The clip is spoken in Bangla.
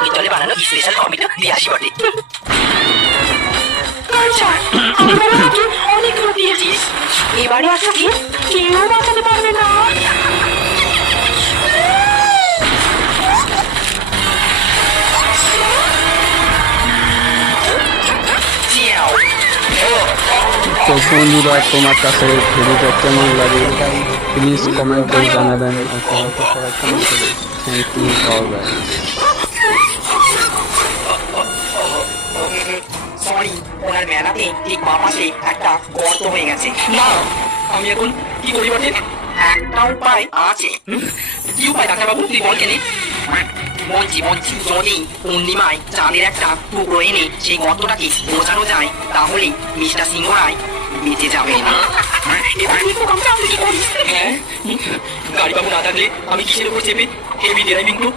চোখের জলে বানানো স্পেশাল কফিটা দিয়ে আসি বটে। অনেক রোদ দিয়েছিস, এবারে আসাকে কেউ বাঁচাতে পারবে না। তো বন্ধুরা, তোমার কাছে ভিডিওটা কেমন লাগে প্লিজ কমেন্ট করে জানাবেন। Thank you all guys. Sorry, ওনার মেলাতে ঠিক বাঁ পাশে একটা গর্ত হয়ে গেছে। না, আমি এখন কি করি বটে? একটা উপায় আছে। কি উপায় ডাক্তারবাবু, তুই বল কেনে। বলছি যদি পূর্ণিমায় চাঁদের একটা টুকরো এনে সেই গর্তটাকে বোঝানো যায় তাহলে মিস্টার সিংহ রায় বেঁচে যাবে। গাড়ি বাবু না থাকলে আমি কিসের উপর চেপে হেভি ড্রাইভিং তো